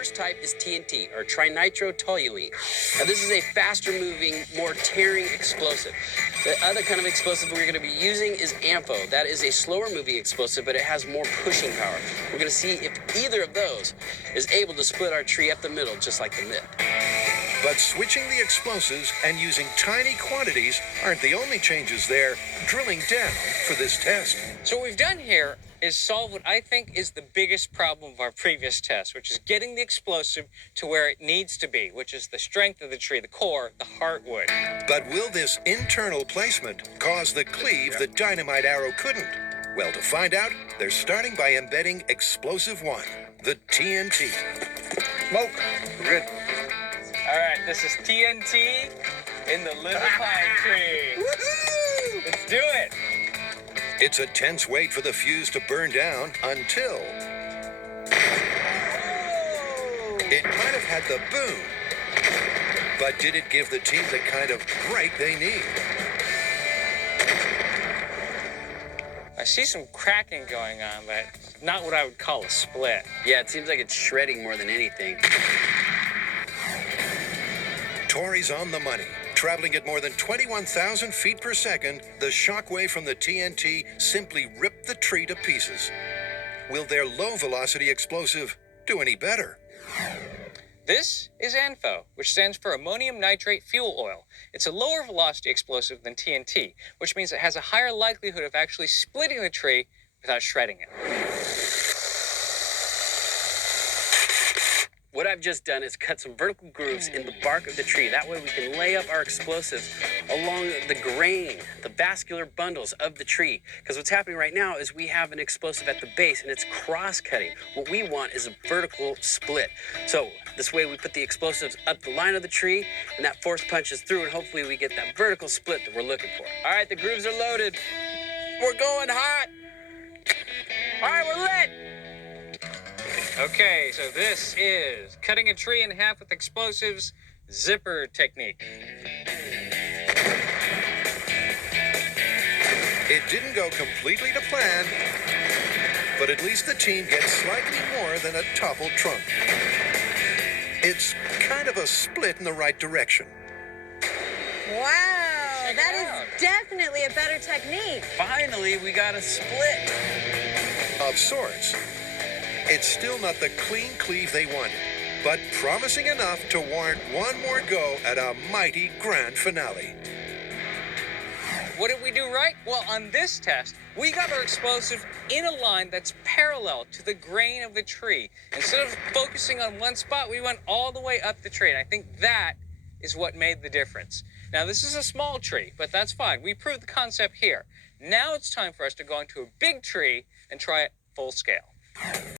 First type is TNT, or trinitrotoluene. Now, this is a faster-moving, more tearing explosive. The other kind of explosive we're going to be using is AMPHO. That is a slower-moving explosive, but it has more pushing power. We're going to see if either of those is able to split our tree up the middle, just like the Myth. But switching the explosives and using tiny quantities aren't the only changes they're drilling down for this test. So what we've done here is solve what I think is the biggest problem of our previous test, which is getting the explosive to where it needs to be, which is the strength of the tree, the core, the heartwood. But will this internal placement cause the cleave the dynamite arrow couldn't? Well, to find out, they're starting by embedding explosive one, the TNT. Smoke. Good. All right, this is TNT in the little pine tree. Woohoo! Let's do it. It's a tense wait for the fuse to burn down until it might have had the boom. But did it give the team the kind of break they need? I see some cracking going on, but not what I would call a split. Yeah, it seems like it's shredding more than anything. Tori's on the money. Traveling at more than 21,000 feet per second, the shockwave from the TNT simply ripped the tree to pieces. Will their low-velocity explosive do any better? This is ANFO, which stands for ammonium nitrate fuel oil. It's a lower velocity explosive than TNT, which means it has a higher likelihood of actually splitting the tree without shredding it. What I've just done is cut some vertical grooves in the bark of the tree. That way we can lay up our explosives along the grain, the vascular bundles of the tree. Because what's happening right now is we have an explosive at the base and it's cross-cutting. What we want is a vertical split. So this way we put the explosives up the line of the tree and that force punches through and hopefully we get that vertical split that we're looking for. All right, the grooves are loaded. We're going hot. All right, we're lit. Okay, so this is cutting a tree in half with explosives, zipper technique. It didn't go completely to plan, but at least the team gets slightly more than a toppled trunk. It's kind of a split in the right direction. Wow, that is definitely a better technique. Finally, we got a split. Of sorts. It's still not the clean cleave they wanted, but promising enough to warrant one more go at a mighty grand finale. What did we do right? Well, on this test, we got our explosive in a line that's parallel to the grain of the tree. Instead of focusing on one spot, we went all the way up the tree, and I think that is what made the difference. Now, this is a small tree, but that's fine. We proved the concept here. Now it's time for us to go into a big tree and try it full scale.